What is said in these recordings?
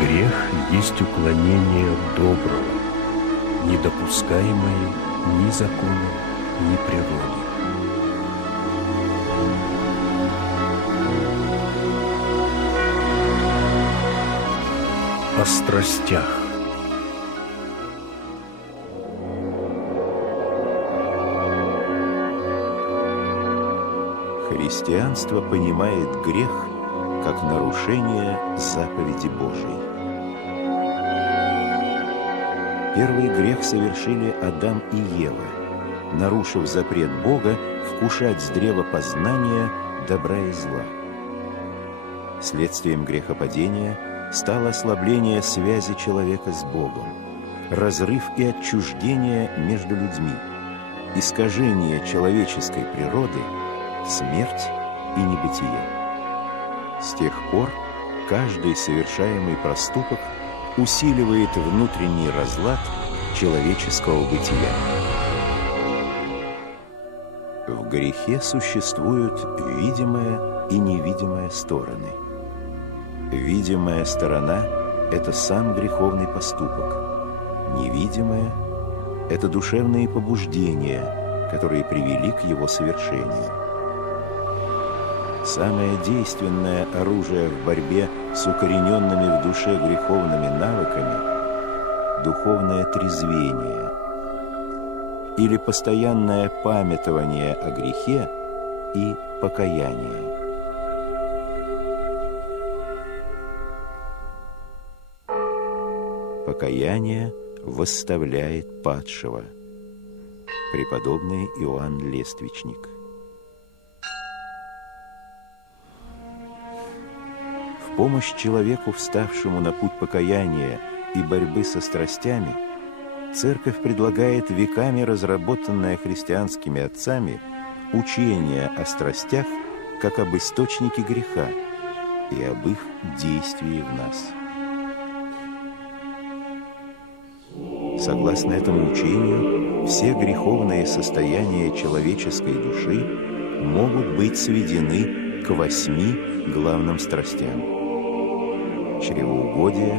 Грех есть уклонение от доброго, недопускаемое ни законом, ни природой. О страстях. Христианство понимает грех как нарушение заповеди Божией. Первый грех совершили Адам и Ева, нарушив запрет Бога вкушать с древа познания добра и зла. Следствием грехопадения стало ослабление связи человека с Богом, разрыв и отчуждение между людьми, искажение человеческой природы, смерть и небытие. С тех пор каждый совершаемый проступок усиливает внутренний разлад человеческого бытия. В грехе существуют видимая и невидимая стороны. Видимая сторона – это сам греховный поступок. Невидимая – это душевные побуждения, которые привели к его совершению. Самое действенное оружие в борьбе с укорененными в душе греховными навыками – духовное трезвение или постоянное памятование о грехе и покаяние. Покаяние восставляет падшего. Преподобный Иоанн Лествичник. В помощь человеку, вставшему на путь покаяния и борьбы со страстями, Церковь предлагает веками разработанное христианскими отцами учение о страстях как об источнике греха и об их действии в нас. Согласно этому учению, все греховные состояния человеческой души могут быть сведены к 8 главным страстям: чревоугодие,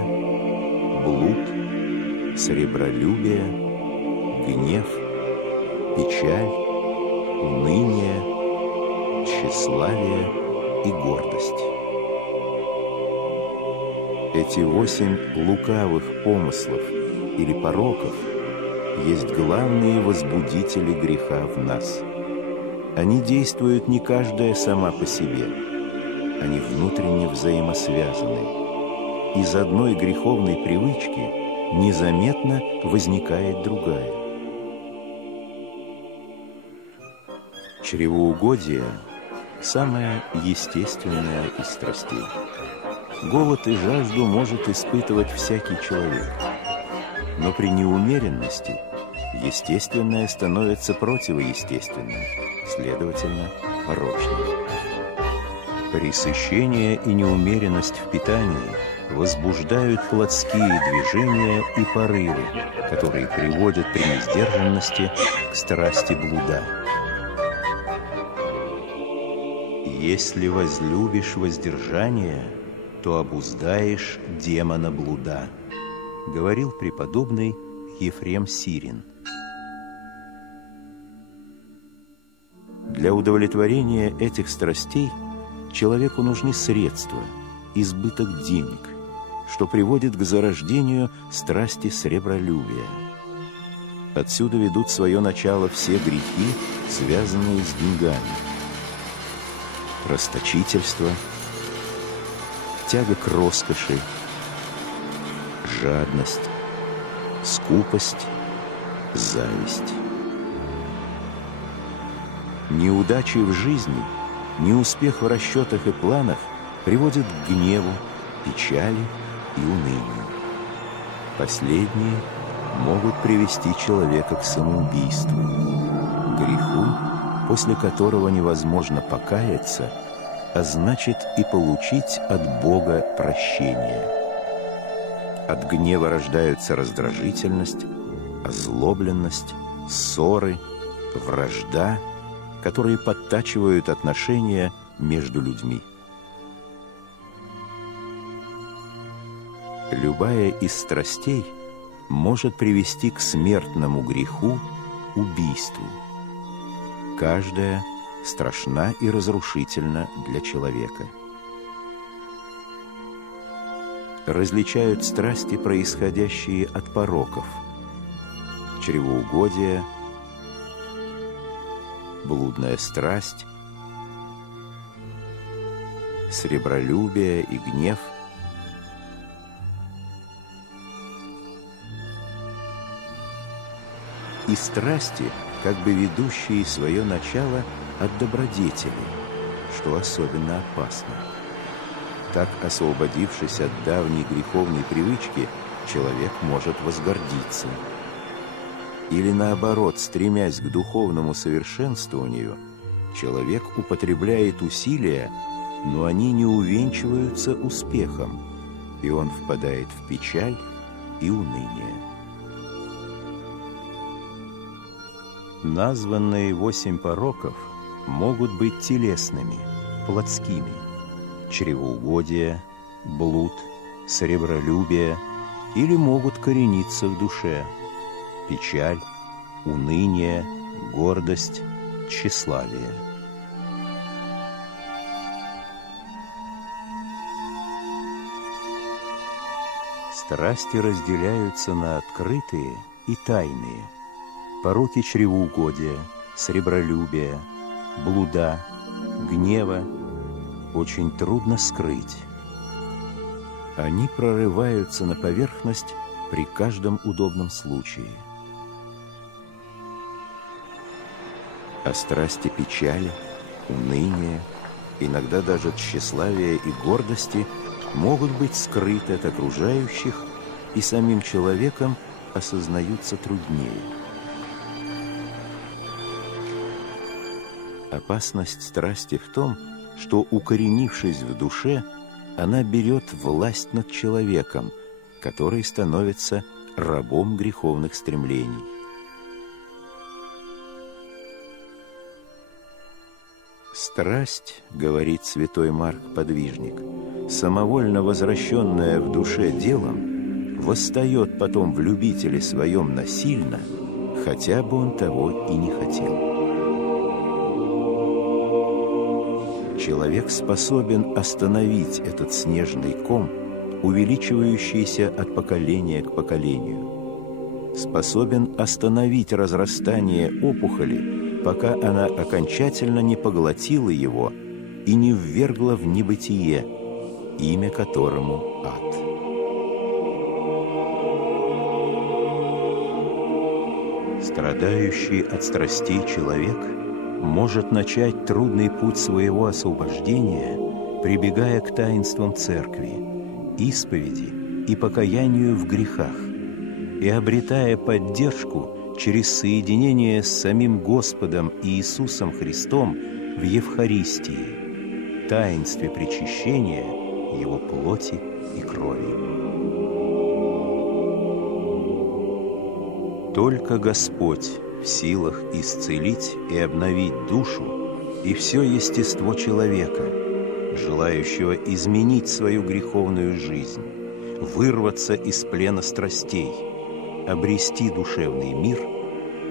блуд, сребролюбие, гнев, печаль, уныние, тщеславие и гордость. Эти 8 лукавых помыслов или пороков есть главные возбудители греха в нас. Они действуют не каждая сама по себе. Они внутренне взаимосвязаны. Из одной греховной привычки незаметно возникает другая. Чревоугодие – самое естественное из страстей. Голод и жажду может испытывать всякий человек. Но при неумеренности естественное становится противоестественным, следовательно, порочным. Пресыщение и неумеренность в питании возбуждают плотские движения и порывы, которые приводят при несдержанности к страсти блуда. «Если возлюбишь воздержание, то обуздаешь демона блуда», говорил преподобный Ефрем Сирин. Для удовлетворения этих страстей человеку нужны средства, избыток денег, что приводит к зарождению страсти сребролюбия. Отсюда ведут свое начало все грехи, связанные с деньгами: расточительство, тяга к роскоши, жадность, скупость, зависть. Неудачи в жизни, неуспех в расчетах и планах приводят к гневу, печали и унынию. Последние могут привести человека к самоубийству, греху, после которого невозможно покаяться, а значит и получить от Бога прощение. От гнева рождаются раздражительность, озлобленность, ссоры, вражда, которые подтачивают отношения между людьми. Любая из страстей может привести к смертному греху, убийству. Каждая страшна и разрушительна для человека. Различают страсти, происходящие от пороков: чревоугодие, блудная страсть, сребролюбие и гнев. И страсти, как бы ведущие свое начало от добродетели, что особенно опасно. Так, освободившись от давней греховной привычки, человек может возгордиться. Или наоборот, стремясь к духовному совершенствованию, человек употребляет усилия, но они не увенчиваются успехом, и он впадает в печаль и уныние. Названные 8 пороков могут быть телесными, плотскими: чревоугодие, блуд, сребролюбие, или могут корениться в душе: печаль, уныние, гордость, тщеславие. Страсти разделяются на открытые и тайные. Пороки чревоугодия, сребролюбия, блуда, гнева очень трудно скрыть. Они прорываются на поверхность при каждом удобном случае. А страсти печали, уныния, иногда даже тщеславия и гордости могут быть скрыты от окружающих, и самим человеком осознаются труднее. Опасность страсти в том, что, укоренившись в душе, она берет власть над человеком, который становится рабом греховных стремлений. Страсть, говорит святой Марк Подвижник, самовольно возвращенная в душе делом, восстает потом в любителе своем насильно, хотя бы он того и не хотел. Человек способен остановить этот снежный ком, увеличивающийся от поколения к поколению. Способен остановить разрастание опухоли, пока она окончательно не поглотила его и не ввергла в небытие, имя которому ад. Страдающий от страстей человек может начать трудный путь своего освобождения, прибегая к таинствам церкви, исповеди и покаянию в грехах, и обретая поддержку через соединение с самим Господом Иисусом Христом в Евхаристии, таинстве причащения Его плоти и крови. Только Господь в силах исцелить и обновить душу и все естество человека, желающего изменить свою греховную жизнь, вырваться из плена страстей, обрести душевный мир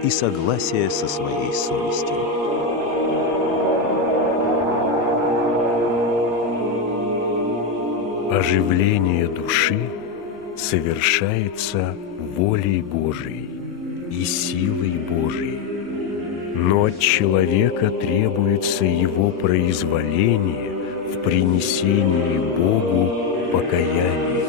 и согласие со своей совестью. Оживление души совершается волей Божией и силой Божией, но от человека требуется его произволение в принесении Богу покаяния.